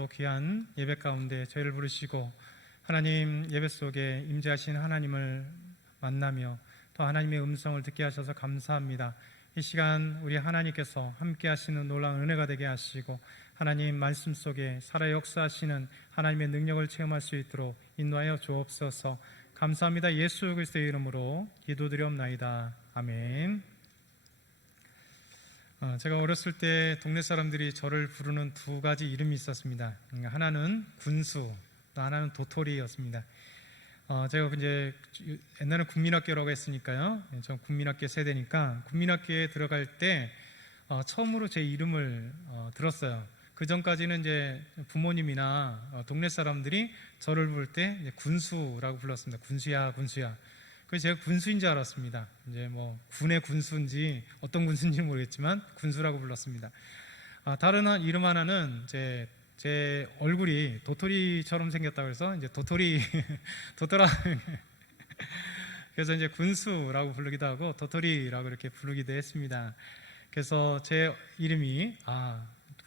오늘도 귀한 예배 가운데 저희를 부르시고 하나님 예배 속에 임재하신 하나님을 만나며 또 하나님의 음성을 듣게 하셔서 감사합니다. 이 시간 우리 하나님께서 함께 하시는 놀라운 은혜가 되게 하시고 하나님 말씀 속에 살아 역사하시는 하나님의 능력을 체험할 수 있도록 인도하여 주옵소서. 감사합니다. 예수 그리스도의 이름으로 기도드리옵나이다. 아멘. 제가 어렸을 때 동네 사람들이 저를 부르는 두 가지 이름이 있었습니다. 하나는 군수, 또 하나는 도토리였습니다. 제가 이제 옛날에 국민학교라고 했으니까요. 전 국민학교 세대니까 국민학교에 들어갈 때 처음으로 제 이름을 들었어요. 그 전까지는 이제 부모님이나 동네 사람들이 저를 부를 때 이제 군수라고 불렀습니다. 군수야, 군수야. 그래서 제가 군수인 줄 알았습니다. 이제 뭐 군의 군수인지 어떤 군수인지 모르겠지만 군수라고 불렀습니다. 다른 이름 하나는 제 얼굴이 도토리처럼 생겼다고 해서 이제 도토라 그래서 이제 군수라고 부르기도 하고 도토리라고 이렇게 부르기도 했습니다. 그래서 제 이름이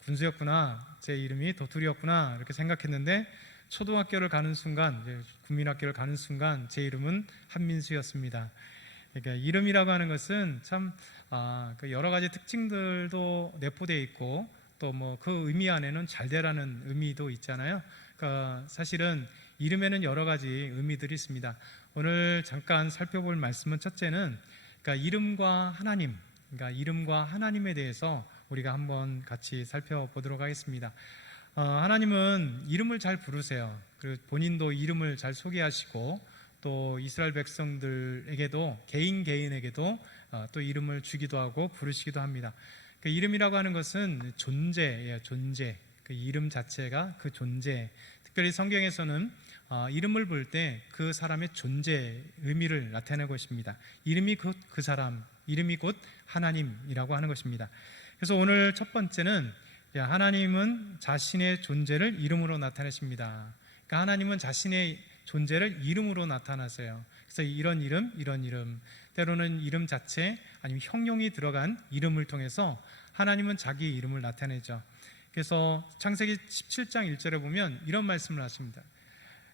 군수였구나, 제 이름이 도토리였구나 이렇게 생각했는데 초등학교를 가는 순간, 이제 국민학교를 가는 순간 제 이름은 한민수였습니다. 그러니까 이름이라고 하는 것은 참 여러 가지 특징들도 내포되어 있고 또 뭐 그 의미 안에는 잘 되라는 의미도 있잖아요. 그러니까 사실은 이름에는 여러 가지 의미들이 있습니다. 오늘 잠깐 살펴볼 말씀은 첫째는 그러니까 이름과 하나님, 그러니까 이름과 하나님에 대해서 우리가 한번 같이 살펴보도록 하겠습니다. 하나님은 이름을 잘 부르세요. 그리고 본인도 이름을 잘 소개하시고 또 이스라엘 백성들에게도 개인에게도 또 이름을 주기도 하고 부르시기도 합니다. 그 이름이라고 하는 것은 존재예요. 존재. 그 이름 자체가 그 존재. 특별히 성경에서는 이름을 부를 때 그 사람의 존재 의미를 나타내는 것입니다. 이름이 곧 그 사람, 이름이 곧 하나님이라고 하는 것입니다. 그래서 오늘 첫 번째는 하나님은 자신의 존재를 이름으로 나타내십니다. 그러니까 하나님은 자신의 존재를 이름으로 나타나세요. 그래서 이런 이름, 때로는 이름 자체 아니면 형용이 들어간 이름을 통해서 하나님은 자기 이름을 나타내죠. 그래서 창세기 17장 1절에 보면 이런 말씀을 하십니다.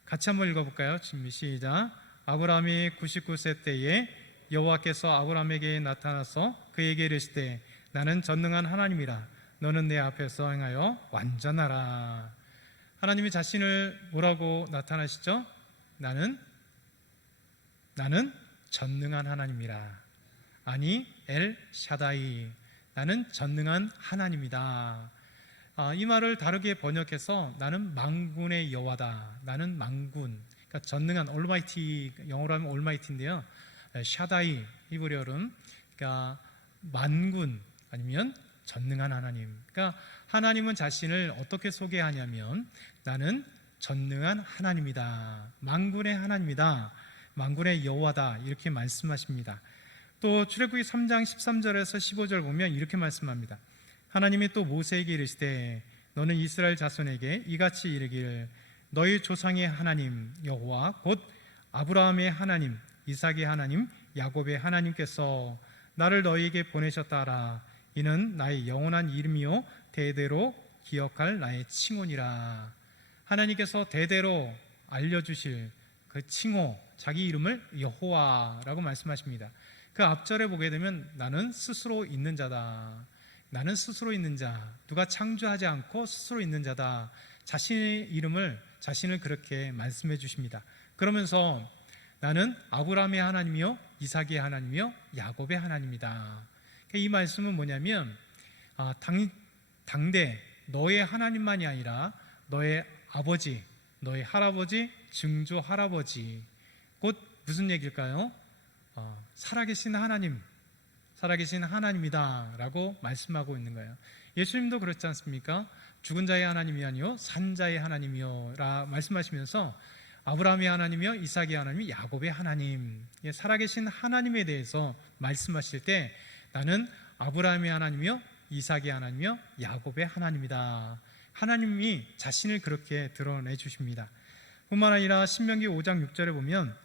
같이 한번 읽어볼까요? 시작. 아브라함이 99세 때에 여호와께서 아브라함에게 나타나서 그에게 이르시되 나는 전능한 하나님이라 너는 내 앞에서 행하여 완전하라. 하나님이 자신을 뭐라고 나타나시죠? 나는 전능한 하나님이라. 아니 엘 샤다이, 나는 전능한 하나님이다. 이 말을 다르게 번역해서 나는 만군의 여호와다. 나는 만군, 그러니까 전능한 올마이티, 영어로 하면 올마이티인데요. 샤다이 히브리어는 그러니까 만군 아니면 전능한 하나님. 그러니까 하나님은 자신을 어떻게 소개하냐면 나는 전능한 하나님이다. 만군의 하나님이다. 만군의 여호와다. 이렇게 말씀하십니다. 또 출애굽기 3장 13절에서 15절 보면 이렇게 말씀합니다. 하나님이 또 모세에게 이르시되 너는 이스라엘 자손에게 이같이 이르기를 너희 조상의 하나님 여호와 곧 아브라함의 하나님, 이삭의 하나님, 야곱의 하나님께서 나를 너희에게 보내셨다 하라. 이는 나의 영원한 이름이요 대대로 기억할 나의 칭호니라. 하나님께서 대대로 알려주실 그 칭호, 자기 이름을 여호와라고 말씀하십니다. 그 앞절에 보게 되면 나는 스스로 있는 자다. 나는 스스로 있는 자, 누가 창조하지 않고 스스로 있는 자다. 자신을 그렇게 말씀해 주십니다. 그러면서 나는 아브라함의 하나님이요 이삭의 하나님이요 야곱의 하나님이다. 이 말씀은 뭐냐면 당대 너의 하나님만이 아니라 너의 아버지, 너의 할아버지, 증조 할아버지, 곧 무슨 얘기일까요? 살아계신 하나님이다 라고 말씀하고 있는 거예요. 예수님도 그렇지 않습니까? 죽은 자의 하나님이 아니요 산 자의 하나님이요 라 말씀하시면서 아브라함의 하나님이요 이삭의 하나님, 야곱의 하나님, 살아계신 하나님에 대해서 말씀하실 때 나는 아브라함의 하나님이요 이삭의 하나님이요 야곱의 하나님이다. 하나님이 자신을 그렇게 드러내 주십니다. 뿐만 아니라 신명기 5장 6절에 보면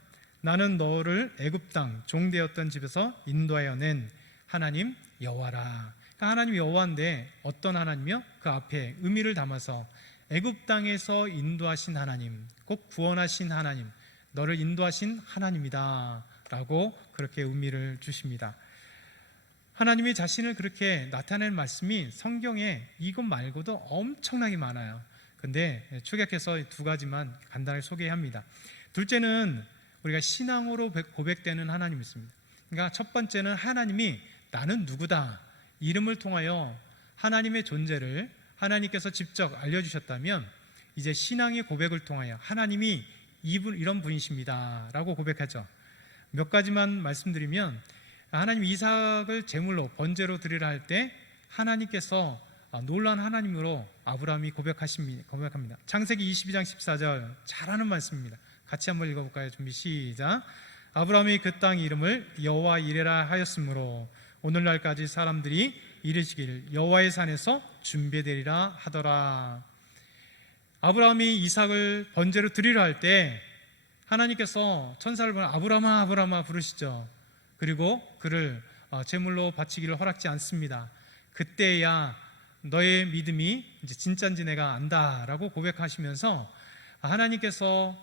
나는 너를 애굽 땅 종되었던 집에서 인도하여 낸 하나님 여호와라. 그러니까 하나님 여호와인데 어떤 하나님이요? 그 앞에 의미를 담아서 애굽 땅에서 인도하신 하나님, 꼭 구원하신 하나님, 너를 인도하신 하나님이다 라고 그렇게 의미를 주십니다. 하나님이 자신을 그렇게 나타낼 말씀이 성경에 이것 말고도 엄청나게 많아요. 근데 축약해서 두 가지만 간단히 소개합니다. 둘째는 우리가 신앙으로 고백되는 하나님이 있습니다. 그러니까 첫 번째는 하나님이 나는 누구다 이름을 통하여 하나님의 존재를 하나님께서 직접 알려주셨다면 이제 신앙의 고백을 통하여 하나님이 이런 분이십니다 라고 고백하죠. 몇 가지만 말씀드리면, 하나님 이삭을 제물로 번제로 드리라 할 때 하나님께서 놀라운 하나님으로 아브라함이 고백합니다. 창세기 22장 14절 잘 아는 말씀입니다. 같이 한번 읽어볼까요? 준비 시작. 아브라함이 그 땅 이름을 여호와 이레라 하였으므로 오늘날까지 사람들이 이르시길 여호와의 산에서 준비되리라 하더라. 아브라함이 이삭을 번제로 드리려 할 때 하나님께서 천사를 보내 아브라함아 아브라함아 부르시죠. 그리고 그를 제물로 바치기를 허락지 않습니다. 그때야 너의 믿음이 이제 진짜인지 내가 안다라고 고백하시면서 하나님께서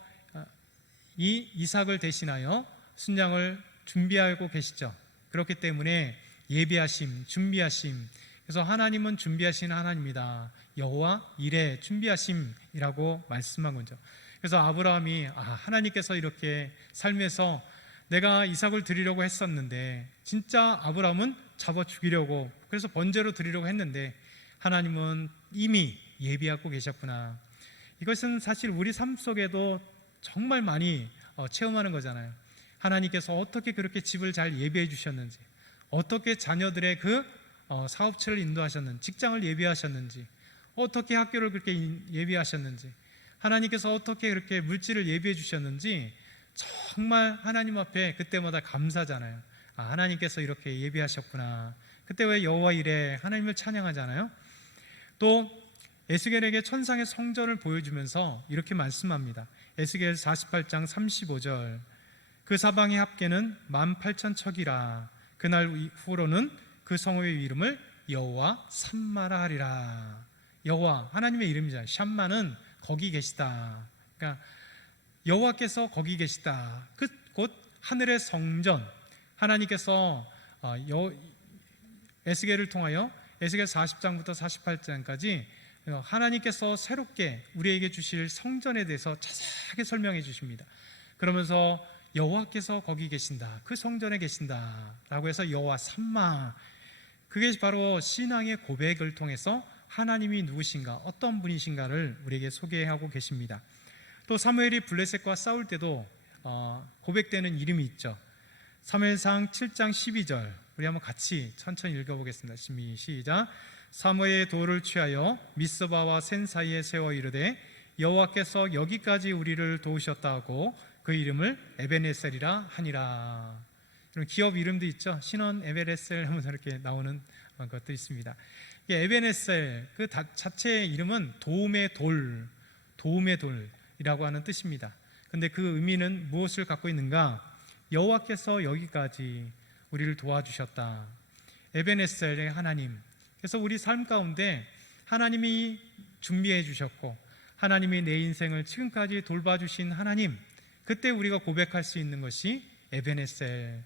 이 이삭을 대신하여 순양을 준비하고 계시죠. 그렇기 때문에 예비하심, 준비하심. 그래서 하나님은 준비하신 하나님이다. 여호와 이레 준비하심이라고 말씀한 거죠. 그래서 아브라함이 하나님께서 이렇게 삶에서 내가 이삭을 드리려고 했었는데 진짜 아브라함은 잡아 죽이려고 그래서 번제로 드리려고 했는데 하나님은 이미 예비하고 계셨구나. 이것은 사실 우리 삶 속에도 정말 많이 체험하는 거잖아요. 하나님께서 어떻게 그렇게 집을 잘 예비해 주셨는지, 어떻게 자녀들의 그 사업체를 인도하셨는지, 직장을 예비하셨는지, 어떻게 학교를 그렇게 예비하셨는지, 하나님께서 어떻게 그렇게 물질을 예비해 주셨는지 정말 하나님 앞에 그때마다 감사잖아요. 하나님께서 이렇게 예비하셨구나. 그때 왜 여호와 이레 하나님을 찬양하잖아요. 또 에스겔에게 천상의 성전을 보여주면서 이렇게 말씀합니다. 에스겔 48장 35절 그 사방의 합계는 18,000척이라 그날 후로는 그 성읍의 이름을 여호와 샴마라 하리라. 여호와 하나님의 이름이잖아요. 샴마는 거기 계시다. 그러니까 여호와께서 거기 계시다. 곧 하늘의 성전. 하나님께서 에스겔을 통하여 에스겔 40장부터 48장까지 하나님께서 새롭게 우리에게 주실 성전에 대해서 자세하게 설명해 주십니다. 그러면서 여호와께서 거기 계신다. 그 성전에 계신다 라고 해서 여호와 샴마, 그게 바로 신앙의 고백을 통해서 하나님이 누구신가, 어떤 분이신가를 우리에게 소개하고 계십니다. 또 사무엘이 블레셋과 싸울 때도 고백되는 이름이 있죠. 사무엘상 7장 12절 우리 한번 같이 천천히 읽어보겠습니다. 시작. 사무엘의 도를 취하여 미스바와 센 사이에 세워 이르되 여호와께서 여기까지 우리를 도우셨다 하고 그 이름을 에베네셀이라 하니라. 이런 기업 이름도 있죠. 신원 에베네셀 하면서 이렇게 나오는 것도 있습니다. 에베네셀 그 자체의 이름은 도움의 돌이라고 하는 뜻입니다. 근데 그 의미는 무엇을 갖고 있는가? 여호와께서 여기까지 우리를 도와주셨다. 에베네셀의 하나님. 그래서 우리 삶 가운데 하나님이 준비해 주셨고 하나님이 내 인생을 지금까지 돌봐주신 하나님, 그때 우리가 고백할 수 있는 것이 에베네셀.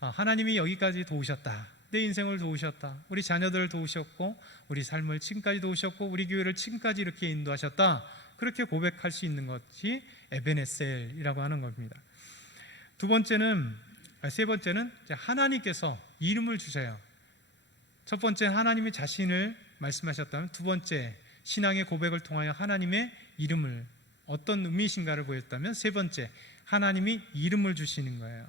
하나님이 여기까지 도우셨다. 내 인생을 도우셨다. 우리 자녀들을 도우셨고 우리 삶을 지금까지 도우셨고 우리 교회를 지금까지 이렇게 인도하셨다. 그렇게 고백할 수 있는 것이 에베네셀이라고 하는 겁니다. 세 번째는 하나님께서 이름을 주셔요. 첫 번째 하나님이 자신을 말씀하셨다면, 두 번째 신앙의 고백을 통하여 하나님의 이름을 어떤 의미이신가를 보였다면, 세 번째 하나님이 이름을 주시는 거예요.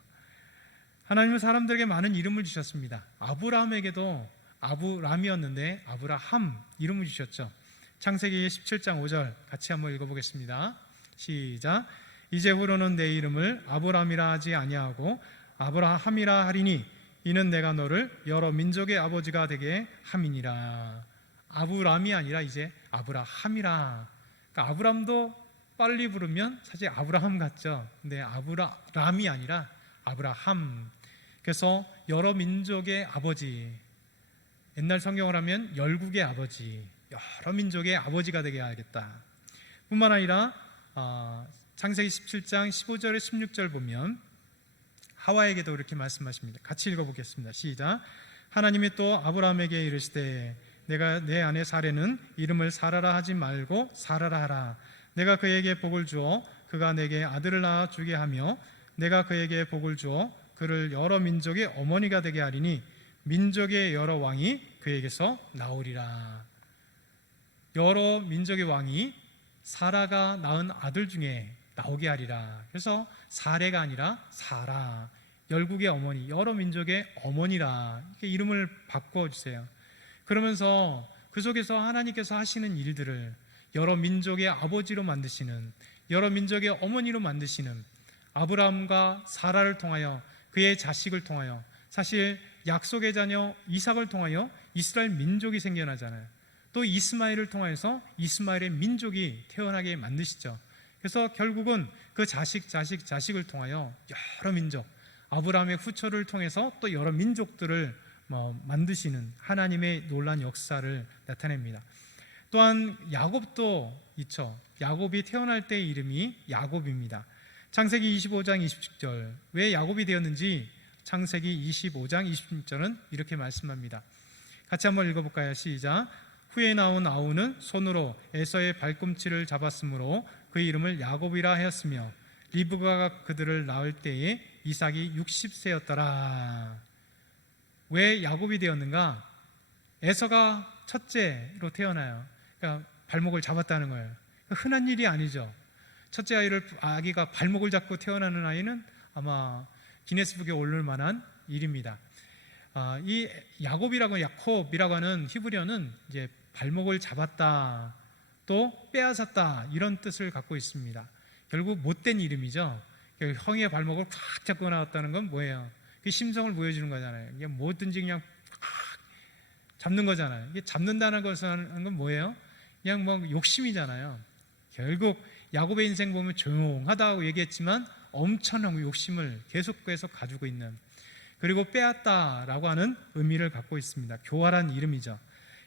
하나님은 사람들에게 많은 이름을 주셨습니다. 아브라함에게도 아브람이었는데 아브라함 이름을 주셨죠. 창세기 17장 5절 같이 한번 읽어보겠습니다. 시작. 이제후로는 내 이름을 아브람이라 하지 아니하고 아브라함이라 하리니 이는 내가 너를 여러 민족의 아버지가 되게 함이니라. 아브람이 아니라 이제 아브라함이라. 그러니까 아브람도 빨리 부르면 사실 아브라함 같죠. 근데 아브람이 아니라 아브라함. 그래서 여러 민족의 아버지, 옛날 성경을 하면 열국의 아버지, 여러 민족의 아버지가 되게 하겠다. 뿐만 아니라 창세기 17장 15절에 16절 보면 하와에게도 이렇게 말씀하십니다. 같이 읽어보겠습니다. 시작. 하나님이 또 아브라함에게 이르시되 내가 내 아내 사레는 이름을 사라라 하지 말고 사라라 하라. 내가 그에게 복을 주어 그가 내게 아들을 낳아 주게 하며 내가 그에게 복을 주어 그를 여러 민족의 어머니가 되게 하리니 민족의 여러 왕이 그에게서 나오리라. 여러 민족의 왕이 사라가 낳은 아들 중에 나오게 하리라. 그래서 사레가 아니라 사라, 열국의 어머니, 여러 민족의 어머니라 이렇게 이름을 바꿔주세요. 그러면서 그 속에서 하나님께서 하시는 일들을 여러 민족의 아버지로 만드시는, 여러 민족의 어머니로 만드시는 아브라함과 사라를 통하여 그의 자식을 통하여, 사실 약속의 자녀 이삭을 통하여 이스라엘 민족이 생겨나잖아요. 또 이스마엘을 통해서 이스마엘의 민족이 태어나게 만드시죠. 그래서 결국은 그 자식을 통하여 여러 민족, 아브라함의 후처를 통해서 또 여러 민족들을 만드시는 하나님의 놀라운 역사를 나타냅니다. 또한 야곱도 있죠. 야곱이 태어날 때의 이름이 야곱입니다. 창세기 25장 20절, 왜 야곱이 되었는지 창세기 25장 20절은 이렇게 말씀합니다. 같이 한번 읽어볼까요? 시작. 후에 나온 아우는 손으로 에서의 발꿈치를 잡았으므로 그 이름을 야곱이라 하였으며 리브가가 그들을 낳을 때에 이삭이 60세였더라. 왜 야곱이 되었는가? 에서가 첫째로 태어나요. 그러니까 발목을 잡았다는 거예요. 흔한 일이 아니죠. 첫째 아기가 발목을 잡고 태어나는 아이는 아마 기네스북에 오를 만한 일입니다. 이 야곱이라고 하는 히브리어는 이제 발목을 잡았다, 또 빼앗았다 이런 뜻을 갖고 있습니다. 결국 못된 이름이죠. 형의 발목을 꽉 잡고 나왔다는 건 뭐예요? 그 심성을 보여주는 거잖아요. 이게 뭐든지 그냥 꽉 잡는 거잖아요. 이게 잡는다는 것은 건 뭐예요? 그냥 뭐 욕심이잖아요. 결국 야곱의 인생 보면 조용하다고 얘기했지만 엄청난 욕심을 계속해서 가지고 있는, 그리고 빼앗다라고 하는 의미를 갖고 있습니다. 교활한 이름이죠.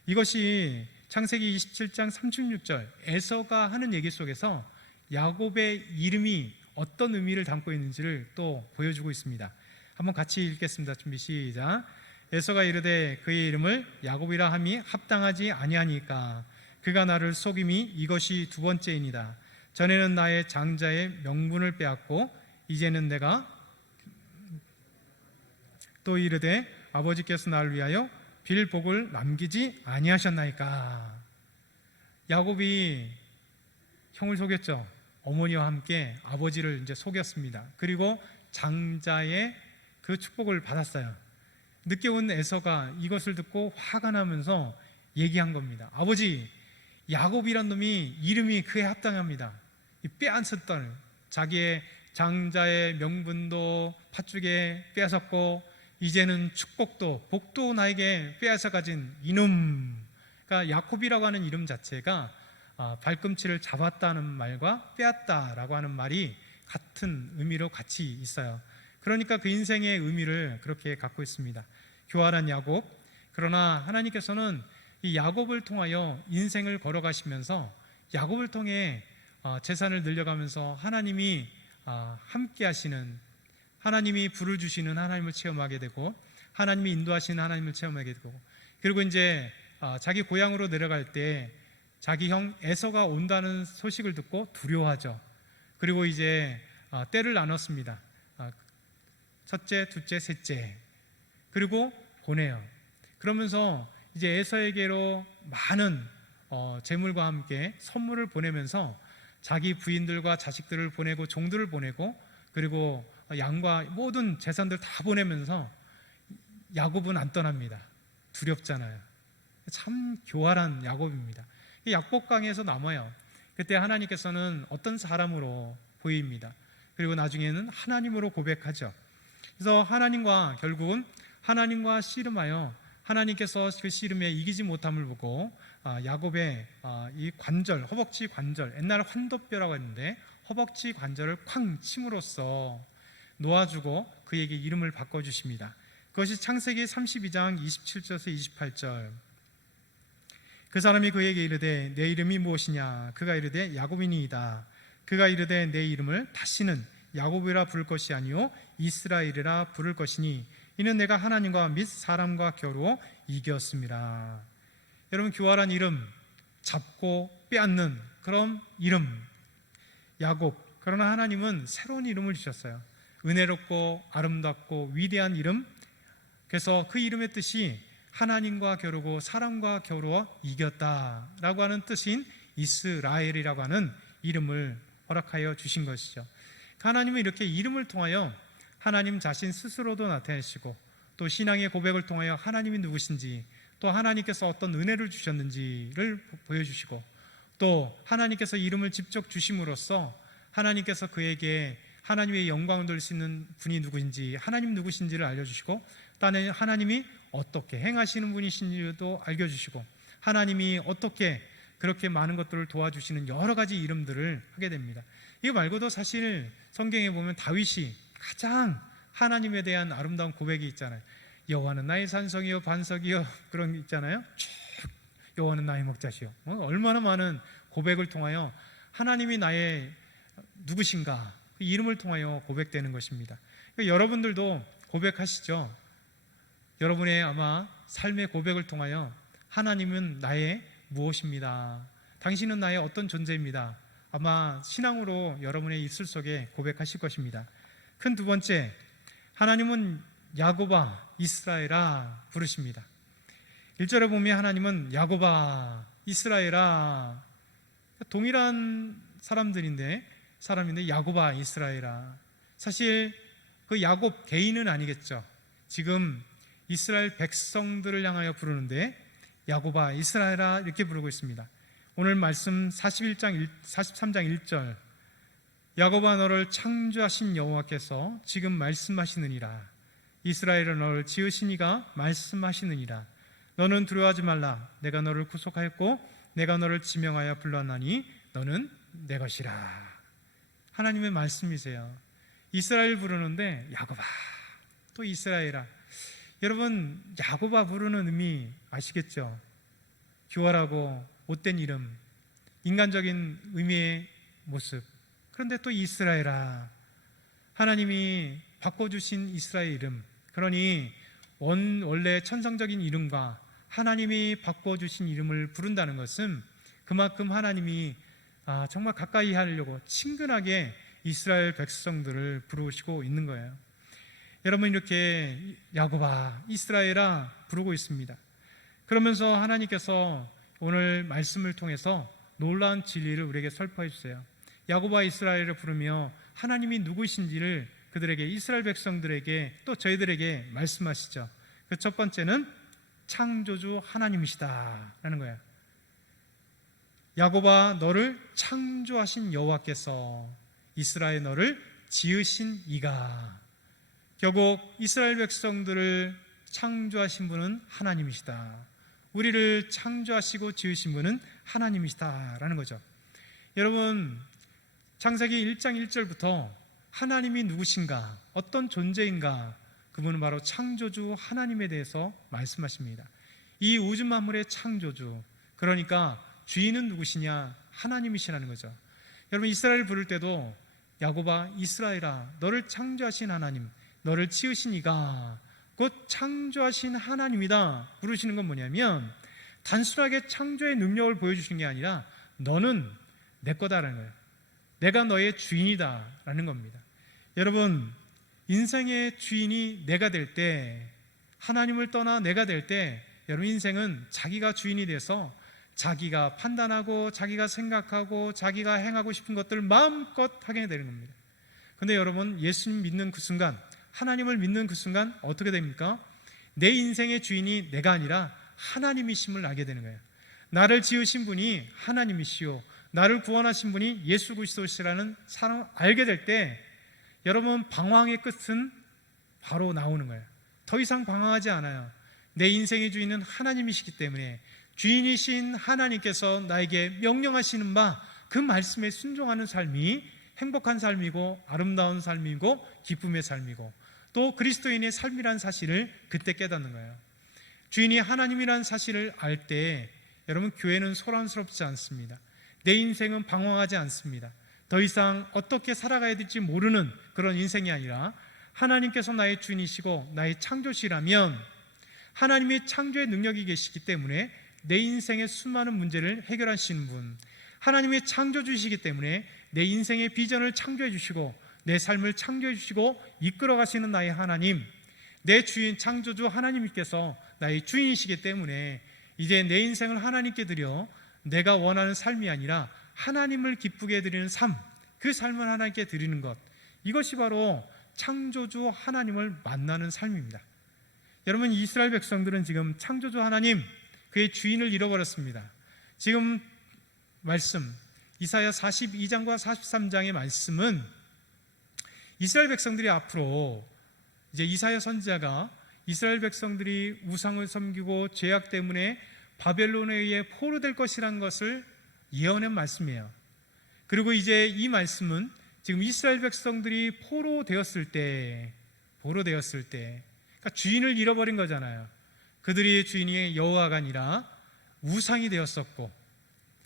이것이 창세기 27장 36절 에서가 하는 얘기 속에서 야곱의 이름이 어떤 의미를 담고 있는지를 또 보여주고 있습니다. 한번 같이 읽겠습니다. 준비 시작. 에서가 이르되 그의 이름을 야곱이라 함이 합당하지 아니하니까 그가 나를 속임이 이것이 두 번째이니다. 전에는 나의 장자의 명분을 빼앗고 이제는 내가 또 이르되 아버지께서 나를 위하여 빌 복을 남기지 아니하셨나이까. 야곱이 형을 속였죠. 어머니와 함께 아버지를 이제 속였습니다. 그리고 장자의 그 축복을 받았어요. 늦게 온 에서가 이것을 듣고 화가 나면서 얘기한 겁니다. 아버지, 야곱이란 놈이 이름이 그에 합당합니다. 빼앗았던 자기의 장자의 명분도 팥죽에 빼앗았고 이제는 축복도 복도 나에게 빼앗아 가진 이놈. 그러니까 야곱이라고 하는 이름 자체가 발꿈치를 잡았다는 말과 빼앗다라고 하는 말이 같은 의미로 같이 있어요. 그러니까 그 인생의 의미를 그렇게 갖고 있습니다. 교활한 야곱. 그러나 하나님께서는 이 야곱을 통하여 인생을 걸어가시면서 야곱을 통해 재산을 늘려가면서 하나님이 함께 하시는, 하나님이 불을 주시는 하나님을 체험하게 되고 하나님이 인도하시는 하나님을 체험하게 되고, 그리고 이제 자기 고향으로 내려갈 때 자기 형 에서가 온다는 소식을 듣고 두려워하죠. 그리고 이제 때를 나눴습니다. 첫째, 둘째, 셋째. 그리고 보내요. 그러면서 이제 에서에게로 많은 재물과 함께 선물을 보내면서 자기 부인들과 자식들을 보내고 종들을 보내고 그리고 양과 모든 재산들 다 보내면서 야곱은 안 떠납니다. 두렵잖아요. 참 교활한 야곱입니다. 약복강에서 남아요. 그때 하나님께서는 어떤 사람으로 보입니다. 그리고 나중에는 하나님으로 고백하죠. 그래서 하나님과 결국은 하나님과 씨름하여 하나님께서 그 씨름에 이기지 못함을 보고 야곱의 이 관절, 허벅지 관절, 옛날 환도뼈라고 했는데 허벅지 관절을 쾅 침으로써 놓아주고 그에게 이름을 바꿔주십니다. 그것이 창세기 32장 27절에서 28절. 그 사람이 그에게 이르되 내 이름이 무엇이냐? 그가 이르되 야곱이니이다. 그가 이르되 내 이름을 다시는 야곱이라 부를 것이 아니요 이스라엘이라 부를 것이니 이는 내가 하나님과 및 사람과 겨루어 이겼습니다. 여러분, 교활한 이름, 잡고 빼앗는 그런 이름 야곱. 그러나 하나님은 새로운 이름을 주셨어요. 은혜롭고 아름답고 위대한 이름. 그래서 그 이름의 뜻이 하나님과 겨루고 사람과 겨루어 이겼다라고 하는 뜻인 이스라엘이라고 하는 이름을 허락하여 주신 것이죠. 하나님은 이렇게 이름을 통하여 하나님 자신 스스로도 나타내시고 또 신앙의 고백을 통하여 하나님이 누구신지 또 하나님께서 어떤 은혜를 주셨는지를 보여주시고 또 하나님께서 이름을 직접 주심으로써 하나님께서 그에게 하나님의 영광을 돌릴 수 있는 분이 누구인지 하나님 누구신지를 알려주시고 또한 하나님이 어떻게 행하시는 분이신지도 알려주시고 하나님이 어떻게 그렇게 많은 것들을 도와주시는 여러 가지 이름들을 하게 됩니다. 이거 말고도 사실 성경에 보면 다윗이 가장 하나님에 대한 아름다운 고백이 있잖아요. 여호와는 나의 산성이요 반석이요, 그런 게 있잖아요. 쭉 여호와는 나의 목자시요. 얼마나 많은 고백을 통하여 하나님이 나의 누구신가 그 이름을 통하여 고백되는 것입니다. 그러니까 여러분들도 고백하시죠. 여러분의 아마 삶의 고백을 통하여 하나님은 나의 무엇입니다. 당신은 나의 어떤 존재입니다. 아마 신앙으로 여러분의 입술 속에 고백하실 것입니다. 큰 두 번째, 하나님은 야곱아 이스라엘아 부르십니다. 1절에 보면 하나님은 야곱아 이스라엘아, 동일한 사람인데 야곱아 이스라엘아. 사실 그 야곱 개인은 아니겠죠. 지금 이스라엘 백성들을 향하여 부르는데 야곱아 이스라엘아 이렇게 부르고 있습니다. 오늘 말씀 43장 1절, 야곱아 너를 창조하신 여호와께서 지금 말씀하시느니라. 이스라엘은 너를 지으신 이가 말씀하시느니라. 너는 두려워하지 말라. 내가 너를 구속하였고 내가 너를 지명하여 불렀나니 너는 내 것이라. 하나님의 말씀이세요. 이스라엘 부르는데 야곱아 또 이스라엘아. 여러분, 야곱아 부르는 의미 아시겠죠? 교활하고 못된 이름, 인간적인 의미의 모습. 그런데 또 이스라엘아, 하나님이 바꿔주신 이스라엘 이름. 그러니 원래 천성적인 이름과 하나님이 바꿔주신 이름을 부른다는 것은 그만큼 하나님이 정말 가까이 하려고 친근하게 이스라엘 백성들을 부르시고 있는 거예요. 여러분, 이렇게 야곱아 이스라엘아 부르고 있습니다. 그러면서 하나님께서 오늘 말씀을 통해서 놀라운 진리를 우리에게 설파해 주세요. 야곱아 이스라엘을 부르며 하나님이 누구신지를 그들에게, 이스라엘 백성들에게 또 저희들에게 말씀하시죠. 그 첫 번째는 창조주 하나님이시다 라는 거예요. 야곱아 너를 창조하신 여호와께서, 이스라엘 너를 지으신 이가. 결국 이스라엘 백성들을 창조하신 분은 하나님이시다. 우리를 창조하시고 지으신 분은 하나님이시다라는 거죠. 여러분, 창세기 1장 1절부터 하나님이 누구신가, 어떤 존재인가, 그분은 바로 창조주 하나님에 대해서 말씀하십니다. 이 우주 만물의 창조주, 그러니까 주인은 누구시냐? 하나님이시라는 거죠. 여러분, 이스라엘 부를 때도 야곱아 이스라엘아 너를 창조하신 하나님, 너를 지으신 이가 곧 창조하신 하나님이다 부르시는 건 뭐냐면 단순하게 창조의 능력을 보여주시는 게 아니라 너는 내 거다라는 거예요. 내가 너의 주인이다 라는 겁니다. 여러분, 인생의 주인이 내가 될 때, 하나님을 떠나 내가 될 때, 여러분 인생은 자기가 주인이 돼서 자기가 판단하고 자기가 생각하고 자기가 행하고 싶은 것들을 마음껏 하게 되는 겁니다. 그런데 여러분, 예수님 믿는 그 순간, 하나님을 믿는 그 순간 어떻게 됩니까? 내 인생의 주인이 내가 아니라 하나님이심을 알게 되는 거예요. 나를 지으신 분이 하나님이시오, 나를 구원하신 분이 예수 그리스도시라는 사람을 알게 될 때 여러분, 방황의 끝은 바로 나오는 거예요. 더 이상 방황하지 않아요. 내 인생의 주인은 하나님이시기 때문에 주인이신 하나님께서 나에게 명령하시는 바 그 말씀에 순종하는 삶이 행복한 삶이고 아름다운 삶이고 기쁨의 삶이고 또 그리스도인의 삶이라는 사실을 그때 깨닫는 거예요. 주인이 하나님이라는 사실을 알 때 여러분, 교회는 소란스럽지 않습니다. 내 인생은 방황하지 않습니다. 더 이상 어떻게 살아가야 될지 모르는 그런 인생이 아니라 하나님께서 나의 주인이시고 나의 창조시라면 하나님의 창조의 능력이 계시기 때문에 내 인생의 수많은 문제를 해결하시는 분, 하나님의 창조주시기 때문에 내 인생의 비전을 창조해 주시고 내 삶을 창조해 주시고 이끌어 가시는 나의 하나님, 내 주인 창조주 하나님께서 나의 주인이시기 때문에 이제 내 인생을 하나님께 드려 내가 원하는 삶이 아니라 하나님을 기쁘게 드리는 삶, 그 삶을 하나님께 드리는 것, 이것이 바로 창조주 하나님을 만나는 삶입니다. 여러분, 이스라엘 백성들은 지금 창조주 하나님, 그의 주인을 잃어버렸습니다. 지금 말씀, 이사야 42장과 43장의 말씀은 이스라엘 백성들이 앞으로 이제 이사야 선지자가 이스라엘 백성들이 우상을 섬기고 죄악 때문에 바벨론에 의해 포로될 것이라는 것을 예언한 말씀이에요. 그리고 이제 이 말씀은 지금 이스라엘 백성들이 포로되었을 때, 그러니까 주인을 잃어버린 거잖아요. 그들의 주인이 여호와가 아니라 우상이 되었었고,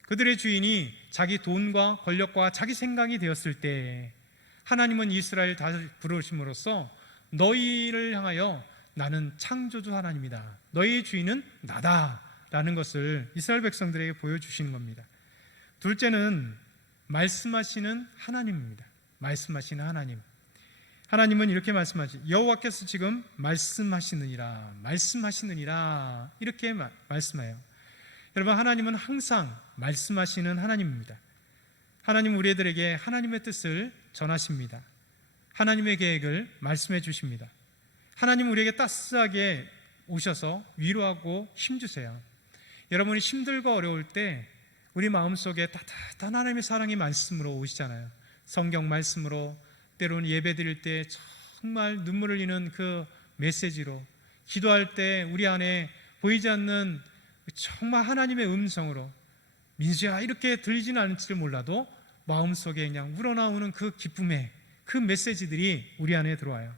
그들의 주인이 자기 돈과 권력과 자기 생각이 되었을 때 하나님은 이스라엘 다시 부르심으로써 너희를 향하여 나는 창조주 하나님이다, 너희의 주인은 나다 라는 것을 이스라엘 백성들에게 보여주시는 겁니다. 둘째는 말씀하시는 하나님입니다. 말씀하시는 하나님. 하나님은 이렇게 말씀하시죠. 여호와께서 지금 말씀하시느니라 이렇게 말씀해요. 여러분, 하나님은 항상 말씀하시는 하나님입니다. 하나님 우리들에게 하나님의 뜻을 전하십니다. 하나님의 계획을 말씀해 주십니다. 하나님 우리에게 따스하게 오셔서 위로하고 힘주세요. 여러분이 힘들고 어려울 때 우리 마음속에 따뜻한 하나님의 사랑이 말씀으로 오시잖아요. 성경 말씀으로, 때로는 예배 드릴 때 정말 눈물을 흘리는 그 메시지로, 기도할 때 우리 안에 보이지 않는 정말 하나님의 음성으로, 민수야 이렇게 들리지는 않을지 몰라도 마음속에 그냥 우러나오는 그 기쁨의 그 메시지들이 우리 안에 들어와요.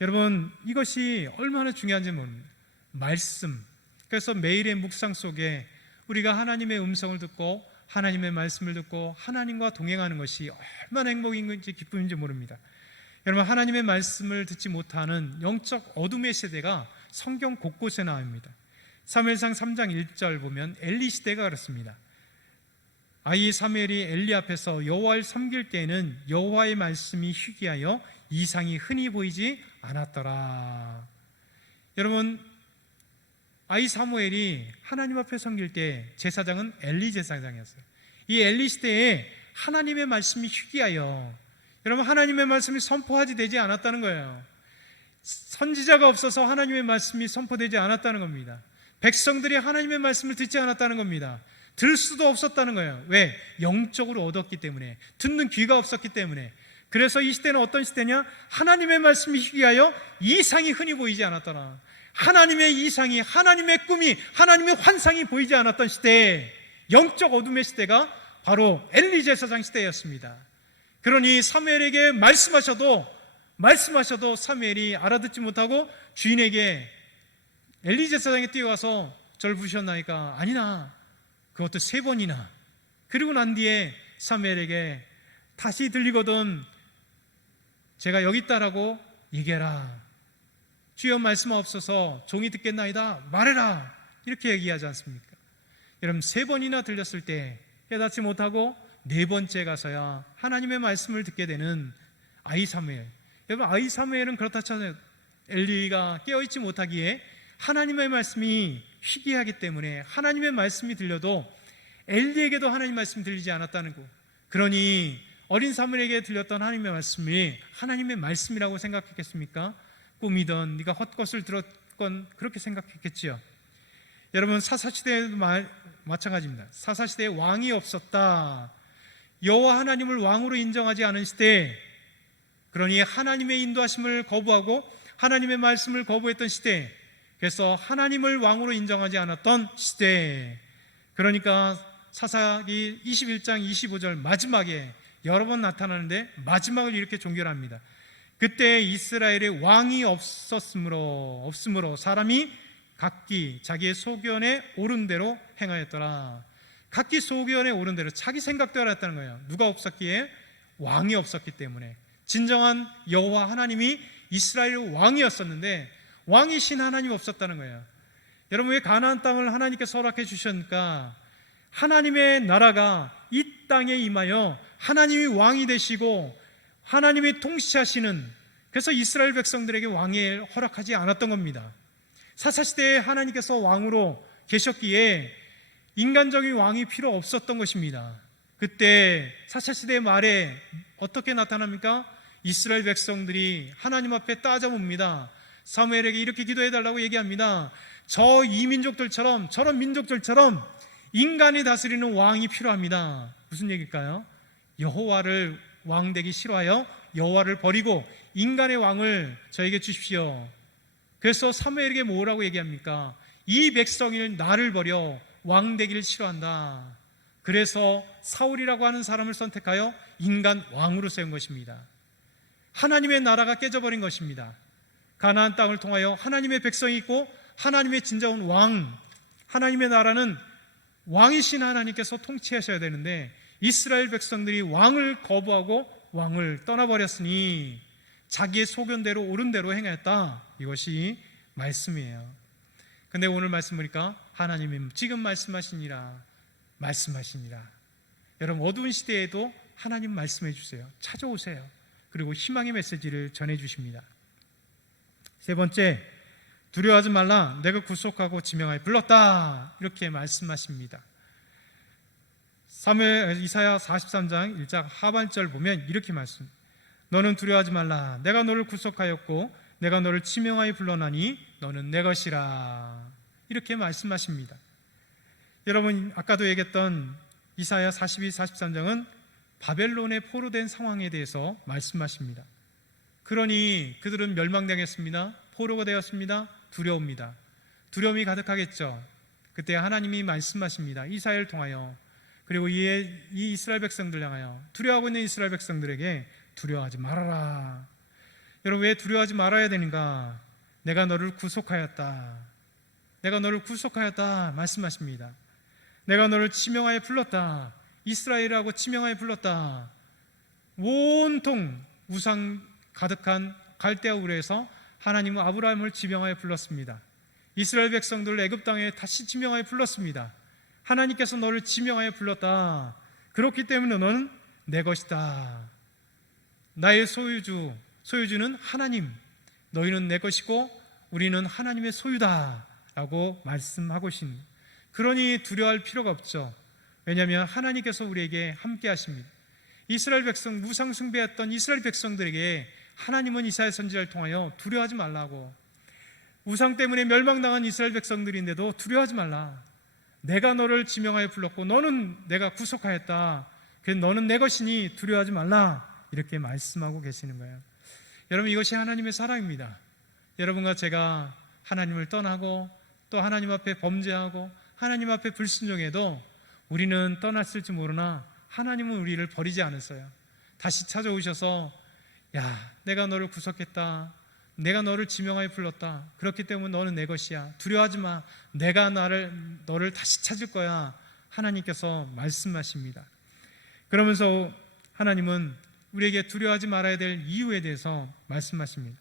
여러분, 이것이 얼마나 중요한지 모릅니다. 말씀. 그래서 매일의 묵상 속에 우리가 하나님의 음성을 듣고 하나님의 말씀을 듣고 하나님과 동행하는 것이 얼마나 행복인지 기쁨인지 모릅니다. 여러분, 하나님의 말씀을 듣지 못하는 영적 어둠의 세대가 성경 곳곳에 나옵니다. 사무엘상 3장 1절 보면 엘리 시대가 그렇습니다. 아이 사무엘이 엘리 앞에서 여호와를 섬길 때에는 여호와의 말씀이 희귀하여 이상이 흔히 보이지 않았더라. 여러분, 아이 사무엘이 하나님 앞에 섬길 때 제사장은 엘리 제사장이었어요. 이 엘리 시대에 하나님의 말씀이 희귀하여, 여러분, 하나님의 말씀이 선포하지 되지 않았다는 거예요. 선지자가 없어서 하나님의 말씀이 선포되지 않았다는 겁니다. 백성들이 하나님의 말씀을 듣지 않았다는 겁니다. 들 수도 없었다는 거예요. 왜? 영적으로 얻었기 때문에, 듣는 귀가 없었기 때문에. 그래서 이 시대는 어떤 시대냐? 하나님의 말씀이 희귀하여 이상이 흔히 보이지 않았더라. 하나님의 이상이, 하나님의 꿈이, 하나님의 환상이 보이지 않았던 시대, 영적 어둠의 시대가 바로 엘리 제사장 시대였습니다. 그러니 사무엘에게 말씀하셔도 사무엘이 알아듣지 못하고 주인에게, 엘리 제사장이 뛰어와서 절 부르셨나이까? 아니나, 그것도 3번이나. 그리고 난 뒤에 사무엘에게 다시 들리거든 제가 여기 있다라고 얘기해라. 주여 말씀하옵소서, 종이 듣겠나이다, 말해라, 이렇게 얘기하지 않습니까? 여러분, 3번이나 들렸을 때 깨닫지 못하고 4번째 가서야 하나님의 말씀을 듣게 되는 아이 사무엘. 여러분, 아이 사무엘은 그렇다 쳐서 엘리가 깨어있지 못하기에 하나님의 말씀이 희귀하기 때문에 하나님의 말씀이 들려도 엘리에게도 하나님의 말씀이 들리지 않았다는 거. 그러니 어린 사무엘에게 들렸던 하나님의 말씀이 하나님의 말씀이라고 생각했겠습니까? 꿈이던 네가 헛것을 들었건 그렇게 생각했겠지요. 여러분, 사사시대에도 마찬가지입니다. 사사시대에 왕이 없었다. 여호와 하나님을 왕으로 인정하지 않은 시대, 그러니 하나님의 인도하심을 거부하고 하나님의 말씀을 거부했던 시대, 그래서 하나님을 왕으로 인정하지 않았던 시대. 그러니까 사사기 21장 25절 마지막에 여러 번 나타나는데 마지막을 이렇게 종결합니다. 그때 이스라엘에 왕이 없음으로 사람이 각기 자기의 소견에 옳은 대로 행하였더라. 각기 소견에 옳은 대로 자기 생각대로 했다는 거예요. 누가 없었기에? 왕이 없었기 때문에. 진정한 여호와 하나님이 이스라엘 왕이었었는데 왕이신 하나님이 없었다는 거예요. 여러분, 왜 가나안 땅을 하나님께서 허락해 주셨습니까? 하나님의 나라가 이 땅에 임하여 하나님이 왕이 되시고 하나님이 통치하시는, 그래서 이스라엘 백성들에게 왕을 허락하지 않았던 겁니다. 사사시대에 하나님께서 왕으로 계셨기에 인간적인 왕이 필요 없었던 것입니다. 그때 사사시대 말에 어떻게 나타납니까? 이스라엘 백성들이 하나님 앞에 따져봅니다. 사무엘에게 이렇게 기도해달라고 얘기합니다. 저 이 민족들처럼, 저런 민족들처럼 인간이 다스리는 왕이 필요합니다. 무슨 얘기일까요? 여호와를 왕되기 싫어하여 여호와를 버리고 인간의 왕을 저에게 주십시오. 그래서 사무엘에게 뭐라고 얘기합니까? 이 백성이 나를 버려 왕되기를 싫어한다. 그래서 사울이라고 하는 사람을 선택하여 인간 왕으로 세운 것입니다. 하나님의 나라가 깨져버린 것입니다. 가나안 땅을 통하여 하나님의 백성이 있고 하나님의 진정한 왕, 하나님의 나라는 왕이신 하나님께서 통치하셔야 되는데 이스라엘 백성들이 왕을 거부하고 왕을 떠나버렸으니 자기의 소견대로 옳은 대로 행했다. 이것이 말씀이에요. 근데 오늘 말씀 보니까 하나님이 지금 말씀하시니라. 여러분, 어두운 시대에도 하나님 말씀해 주세요. 찾아오세요. 그리고 희망의 메시지를 전해 주십니다. 세 번째, 두려워하지 말라. 내가 구속하고 지명하여 불렀다. 이렇게 말씀하십니다. 이사야 43장 1장 하반절 보면 이렇게 말씀. 너는 두려워하지 말라. 내가 너를 구속하였고 내가 너를 지명하여 불러나니 너는 내 것이라. 이렇게 말씀하십니다. 여러분, 아까도 얘기했던 이사야 42, 43장은 바벨론에 포로된 상황에 대해서 말씀하십니다. 그러니 그들은 멸망당했습니다. 포로가 되었습니다. 두려웁니다. 두려움이 가득하겠죠. 그때 하나님이 말씀하십니다. 이사야를 통하여. 그리고 이 이스라엘 백성들 향하여, 두려워하고 있는 이스라엘 백성들에게 두려워하지 말아라. 여러분, 왜 두려워하지 말아야 되는가? 내가 너를 구속하였다. 내가 너를 구속하였다 말씀하십니다. 내가 너를 지명하여 불렀다. 이스라엘이라고 지명하여 불렀다. 온통 우상 가득한 갈대아 우르에서 하나님은 아브라함을 지명하여 불렀습니다. 이스라엘 백성들을 애굽 땅에 다시 지명하여 불렀습니다. 하나님께서 너를 지명하여 불렀다. 그렇기 때문에 너는 내 것이다. 나의 소유주는 하나님. 너희는 내 것이고 우리는 하나님의 소유다 라고 말씀하고 계십니다. 그러니 두려워할 필요가 없죠. 왜냐하면 하나님께서 우리에게 함께 하십니다. 이스라엘 백성, 무상 숭배했던 이스라엘 백성들에게 하나님은 이사야 선지자를 통하여 두려워하지 말라고, 우상 때문에 멸망당한 이스라엘 백성들인데도 두려워하지 말라. 내가 너를 지명하여 불렀고 너는 내가 구속하였다. 그래서 너는 내 것이니 두려워하지 말라. 이렇게 말씀하고 계시는 거예요. 여러분, 이것이 하나님의 사랑입니다. 여러분과 제가 하나님을 떠나고 또 하나님 앞에 범죄하고 하나님 앞에 불순종해도 우리는 떠났을지 모르나 하나님은 우리를 버리지 않으세요. 다시 찾아오셔서 야, 내가 너를 구속했다. 내가 너를 지명하여 불렀다. 그렇기 때문에 너는 내 것이야. 두려워하지 마. 내가 너를 다시 찾을 거야. 하나님께서 말씀하십니다. 그러면서 하나님은 우리에게 두려워하지 말아야 될 이유에 대해서 말씀하십니다.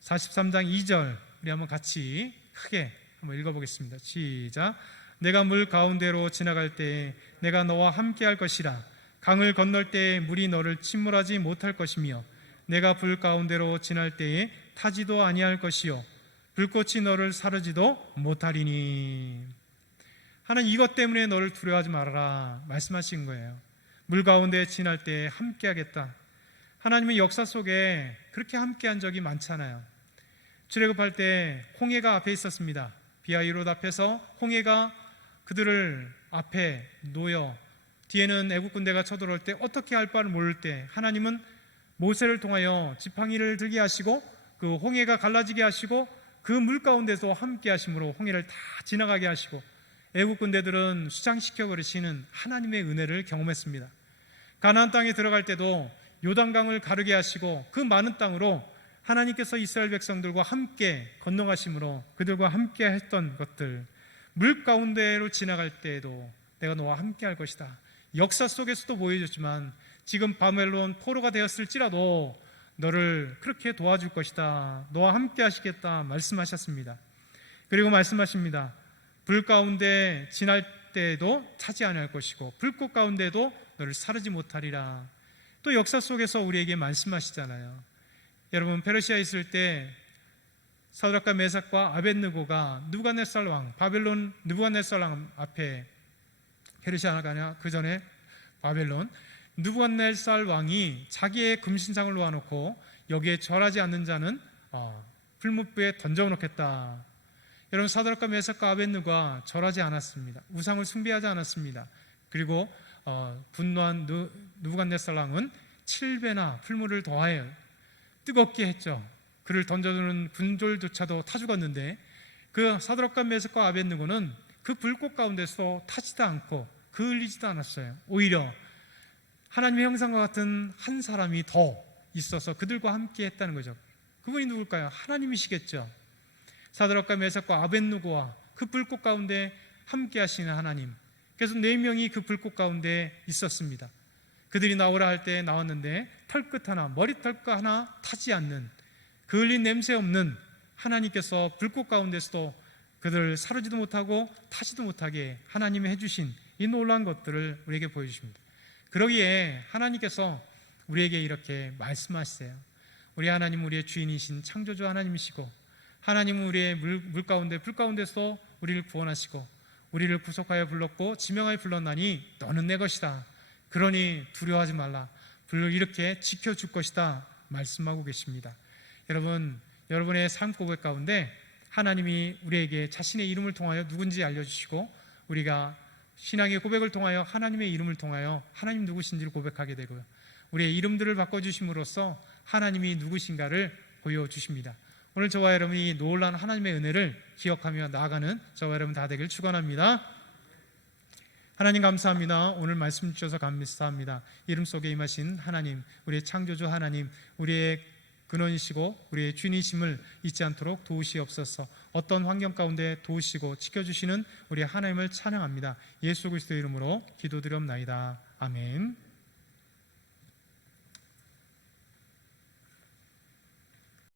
43장 2절 우리 한번 같이 크게 한번 읽어보겠습니다. 시작. 내가 물 가운데로 지나갈 때에 내가 너와 함께 할 것이라. 강을 건널 때에 물이 너를 침몰하지 못할 것이며 내가 불 가운데로 지날 때에 타지도 아니할 것이요 불꽃이 너를 사르지도 못하리니. 하나님, 이것 때문에 너를 두려워하지 말아라 말씀하신 거예요. 물 가운데 지날 때에 함께 하겠다. 하나님의 역사 속에 그렇게 함께한 적이 많잖아요. 출애굽할 때 홍해가 앞에 있었습니다. 비하이롯 앞에서 홍해가 그들을 앞에 놓여 뒤에는 애국 군대가 쳐들어올 때 어떻게 할 바를 모를 때 하나님은 모세를 통하여 지팡이를 들게 하시고 그 홍해가 갈라지게 하시고 그 물 가운데서 함께 하심으로 홍해를 다 지나가게 하시고 애국 군대들은 수장시켜 버리시는 하나님의 은혜를 경험했습니다. 가나안 땅에 들어갈 때도 요단강을 가르게 하시고 그 많은 땅으로 하나님께서 이스라엘 백성들과 함께 건너가심으로 그들과 함께 했던 것들, 물 가운데로 지나갈 때에도 내가 너와 함께 할 것이다. 역사 속에서도 보여줬지만 지금 바벨론 포로가 되었을지라도 너를 그렇게 도와줄 것이다. 너와 함께 하시겠다 말씀하셨습니다. 그리고 말씀하십니다. 불 가운데 지날 때에도 타지 않을 것이고 불꽃 가운데도 너를 사르지 못하리라. 또 역사 속에서 우리에게 말씀하시잖아요. 여러분, 페르시아에 있을 때 사드락과 메삭과 아벳느고가 느부갓네살 왕, 바벨론 느부갓네살 왕 앞에, 페르시아가 아니라 그 전에 바벨론 느부갓네살 왕이 자기의 금신상을 놓아놓고 여기에 절하지 않는 자는 풀무불에 던져놓겠다. 여러분, 사드락과 메삭과 아벳느고가 절하지 않았습니다. 우상을 숭배하지 않았습니다. 그리고 분노한 느부갓네살 왕은 7배나 풀무를 더하여 뜨겁게 했죠. 그를 던져주는 군졸조차도 타 죽었는데 그 사드락과 메삭과 아벳느고는 그 불꽃 가운데서 타지도 않고 그을리지도 않았어요. 오히려 하나님의 형상과 같은 한 사람이 더 있어서 그들과 함께 했다는 거죠. 그분이 누굴까요? 하나님이시겠죠. 사드락과 메삭과 아벳느고와 그 불꽃 가운데 함께 하시는 하나님. 그래서 4명이 그 불꽃 가운데 있었습니다. 그들이 나오라 할 때 나왔는데 털끝 하나, 머리털끝 하나 타지 않는, 그을린 냄새 없는 하나님께서 불꽃 가운데서도 그들을 사르지도 못하고 타지도 못하게 하나님이 해주신 이 놀라운 것들을 우리에게 보여주십니다. 그러기에 하나님께서 우리에게 이렇게 말씀하시세요. 우리 하나님, 우리의 주인이신 창조주 하나님이시고, 하나님은 우리의 물 가운데 불 가운데서 우리를 구원하시고 우리를 구속하여 불렀고 지명하여 불렀나니 너는 내 것이다. 그러니 두려워하지 말라. 불을 이렇게 지켜줄 것이다 말씀하고 계십니다. 여러분, 여러분의 삶 고백 가운데 하나님이 우리에게 자신의 이름을 통하여 누군지 알려주시고, 우리가 신앙의 고백을 통하여 하나님의 이름을 통하여 하나님 누구신지를 고백하게 되고요, 우리의 이름들을 바꿔주심으로써 하나님이 누구신가를 보여주십니다. 오늘 저와 여러분이 놀라운 하나님의 은혜를 기억하며 나아가는 저와 여러분 다 되길 축원합니다. 하나님 감사합니다. 오늘 말씀 주셔서 감사합니다. 이름 속에 임하신 하나님, 우리의 창조주 하나님, 우리의 근원이시고 우리의 주인이심을 잊지 않도록 도우시옵소서. 어떤 환경 가운데 도우시고 지켜주시는 우리 하나님을 찬양합니다. 예수 그리스도의 이름으로 기도드렸나이다. 아멘.